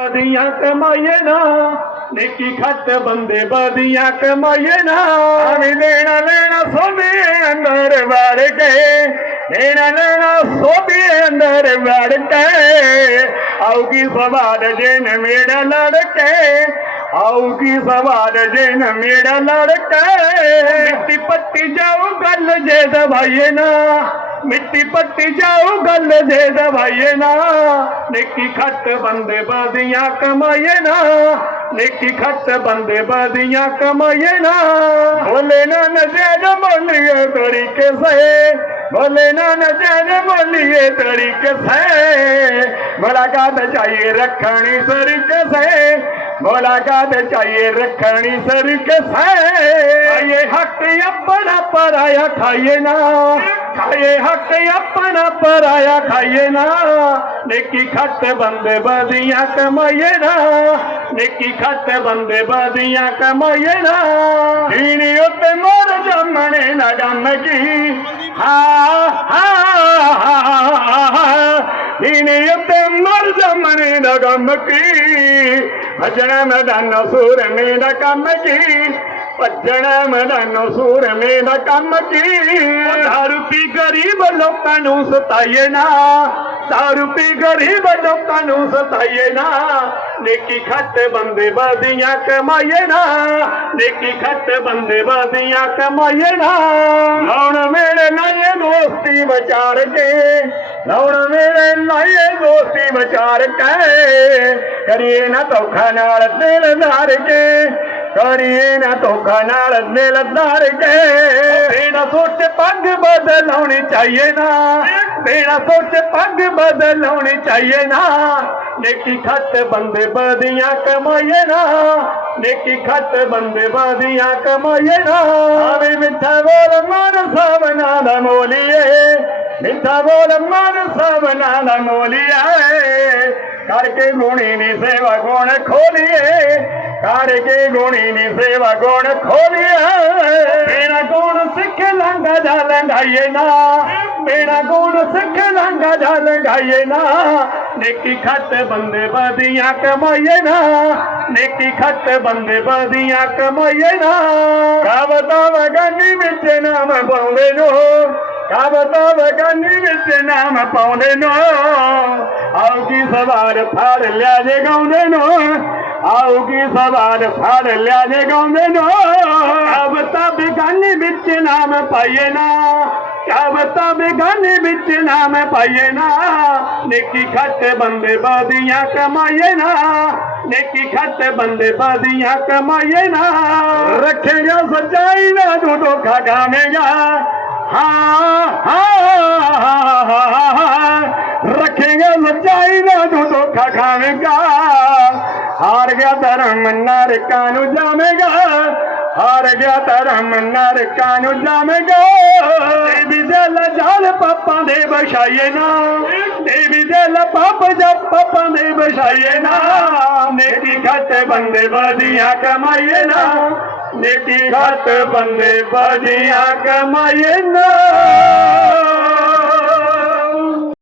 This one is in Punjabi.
ਬਦੀਆਂ ਕਮਾਈਏ ਨਾ ਨੇਕੀ ਖੱਟ ਬੰਦੇ ਬਦੀਆਂ ਕਮਾਈਏ ਨਾ। ਆਵੀ ਦੇਣਾ ਲੈਣਾ ਸੋਨੇ ਅੰਦਰ ਵੜ ਕੇ ਦੇਣਾ ਲੈਣਾ ਸੋਨੇ ਅੰਦਰ ਵੜ ਕੇ। ਆਉਗੀ ਸਵਾਦ ਜਿਨ ਮੇੜਾ ਲੜ ਕੇ ਆਉਗੀ ਸਵਾਦ ਜਿਨ ਮੇੜਾ ਲੜ ਕੇ ਮਿੱਟੀ ਪੱਟੀ ਜਾਉ ਗੱਲ ਜੇ ਦਵਾਈਏ ਨਾ। ਮਿੱਟੀ ਪੱਟੀ ਜਾਉ ਗੱਲ ਜੇ ਦਵਾਈਏ ਨਾ। ਨੇਕੀ ਖੱਟ ਬੰਦੇ ਬਾਦੀਆਂ ਕਮਾਈਏ ਨਾ। ਨੇਕੀ ਖੱਟ ਬੰਦੇ ਬਾਦੀਆਂ ਕਮਾਈਏ ਨਾ। ਬੋਲੇ ਨਾ ਨਜ਼ਰ ਮੋਲੀਏ ਤਰੀਕੇ ਸੇ ਬੋਲੇ ਨਾ ਨਜ਼ਰ ਮੋਲੀਏ ਤਰੀਕੇ ਸੇ ਮੁਲਾਕਾਤ ਚਾਹੀਏ ਰੱਖਣੀ ਸਰੀਕੇ ਸੇ ਮੁਲਾਕਾਤ ਚਾਹੀਏ ਰੱਖਣੀ ਸਰੀਕੇ ਸੇ ਆਏ ਹੱਕ ਆਪਣਾ ਪਰਾਇਆ ਖਾਈਏ ਨਾ। ਖਾਏ ਹੱਕ ਆਪਣਾ ਪਰਾਇਆ ਖਾਈਏ ਨਾ। ਨੇਕੀ ਖੱਟ ਬੰਦੇ ਬਦੀਆਂ ਕਮਾਈਏ ਨਾ। ਨੇਕੀ ਖੱਟ ਬੰਦੇ ਬਦੀਆਂ ਕਮਾਈਏ ਨਾ। ਜੀਣੀ ਉੱਤੇ ਮੋਰ ਜੰਮਣੇ ਨਾ ਜੰਮ ਕੀ ਹਾ ਹਾ ਜੀਣੀ ਉੱਤੇ ਮੋਰ ਜੰਮਣੇ ਨਾ ਗਮ ਕੀ। ਭਜਣ ਮੈਦਾਨ ਸੂਰ ਮੇਰਾ ਕੰਮ ਕੀ? ਭੱਜਣ ਮੈਦਾਨੋ ਸੂਰਮੇ ਦਾ ਕੰਮ ਕੀ? ਦਾਰੂ ਪੀ ਗਰੀਬ ਲੋਕਾਂ ਨੂੰ ਸਤਾਈਏ ਨਾ। ਦਾਰੂ ਪੀ ਗਰੀਬ ਲੋਕਾਂ ਨੂੰ ਸਤਾਈਏ ਨਾ। ਨੇਕੀ ਖੱਟ ਬੰਦੇ ਬਾਦੀਆਂ ਕਮਾਈਏ ਨਾ। ਨੇਕੀ ਖੱਟ ਬੰਦੇ ਬਾਦੀਆਂ ਕਮਾਈਏ ਨਾ। ਲਾਉਣ ਮੇਰੇ ਨਾਲੇ ਦੋਸਤੀ ਵਿਚਾਰ ਕੇ। ਲਾਉਣ ਮੇਰੇ ਨਾਲੇ ਦੋਸਤੀ ਵਿਚਾਰ ਕੇ ਕਰੀਏ ਨਾ ਧੋਖਾ ਨਾਲ ਦਿਲ ਧਾਰ ਕੇ। ਕਰੀਏ ਨਾ ਧੋਖਾ ਨਾਲ ਦਿਲ ਧਾਰ ਕੇ। ਬਿਨਾ ਸੋਚ ਪੱਗ ਬਦਲਾਉਣੀ ਚਾਹੀਏ ਨਾ। ਬਿਨਾ ਸੋਚ ਪੱਗ ਬਦਲਾਉਣੀ ਚਾਹੀਏ ਨਾ। ਨੇਕੀ ਖੱਟ ਬੰਦੇ ਬਦੀਆਂ ਕਮਾਈਏ ਨਾ। ਨੇਕੀ ਖੱਟ ਬੰਦੇ ਬਦੀਆਂ ਕਮਾਈਏ ਨਾ। ਆਵੇ ਮਿੱਠਾ ਬੋਲ ਮਨ ਸਭਨਾ ਦਾ ਮੋਲੀਏ। ਮਿੱਠਾ ਬੋਲ ਮਨ ਸਭਨਾ ਦਾ ਮੋਲੀਏ। ਕਰਕੇ ਗੁਣੀ ਨੀ ਸੇਵਾ ਗੁਣ ਖੋਲੀਏ। ਕਰਕੇ ਗੁਣੀ ਨੀ ਸੇਵਾ ਗੁਣ ਖੋਲੀਏ। ਮੇਰਾ ਗੁਣ ਸਿੱਖ ਲੰਗਾ ਜਾ ਲੰਗਾਈਏ ਨਾ। ਮੇਰਾ ਗੁਣ ਸਿੱਖ ਲੰਗਾ ਜਾ ਲੰਗਾਈਏ ਨਾ। ਨੇਕੀ ਖੱਟ ਬੰਦੇ ਬਦੀਆਂ ਕਮਾਈਏ ਨਾ। ਨੇਕੀ ਖੱਟ ਬੰਦੇ ਬਦੀਆਂ ਕਮਾਈਏ ਨਾ। ਕਾਵਤਾ ਵਗਾਨੀ ਵਿੱਚ ਨਾਮ ਪਾਉਂਦੇ ਜੋ। ਕਾਵਤਾ ਵਗਾਨੀ ਵਿੱਚ ਨਾਮ ਪਾਉਂਦੇ ਨੂੰ। ਕੀ ਸਵਾਰ ਫੜ ਲਿਆ ਜੇ ਗਾਉਂਦੇ ਨੂੰ। ਕੀ ਸਵਾਰ ਫੜ ਲਿਆ ਜੇ ਗਾਉਂਦੇ ਨੂੰ। ਕਾਵਤਾ ਬੇਗਾਨੀ ਵਿੱਚ ਨਾਮ ਪਾਈਏ ਨਾ। ਕਾਵਤਾ ਬੇਗਾਨੀ ਵਿੱਚ ਨਾਮ ਪਾਈਏ ਨਾ। ਨੇਕੀ ਖੱਟ ਬੰਦੇ ਬਾਦੀਆਂ ਕਮਾਈਏ ਨਾ। ਨੇਕੀ ਖੱਟ ਬੰਦੇ ਬਾਦੀਆਂ ਕਮਾਈਏ ਨਾ। ਰੱਖੇਗਾ ਸੱਚਾਈ ਨਾ ਤੂੰ ਧੋਖਾ ਖਾਵੇਂਗਾ। ਹਾਂ ਹਾਂ ਰੱਖੇਗਾ ਸੱਚਾਈ ਨਾ ਤੂੰ ਧੋਖਾ ਖਾਵੇਂਗਾ। ਹਾਰ ਗਿਆ ਧਰਮ ਨਰਕਾਂ ਨੂੰ ਜਾਵੇਂਗਾ। ਹਾਰ ਗਿਆ ਧਰਮ ਨਰਕਾਂ ਨੂੰ ਜਾਵੇਂਗਾ। ਦੇਵੀ ਦੇ ਲਜਾਲ ਪਾਪਾਂ ਦੇ ਬਸ਼ਾਈਏ ਨਾ। ਦੇਵੀ ਦੇ ਲਪਾਪ ਜਪ ਪਾਪਾਂ ਦੇ ਬਸ਼ਾਈਏ ਨਾ। ਨੇਕੀ ਖੱਟ ਬੰਦੇ ਬਾਦੀਆਂ ਕਮਾਈਏ ਨਾ ਨੇਕੀ ਖੱਟ ਬੰਦੇ ਬਾਦੀਆਂ ਕਮਾਈਏ ਨਾ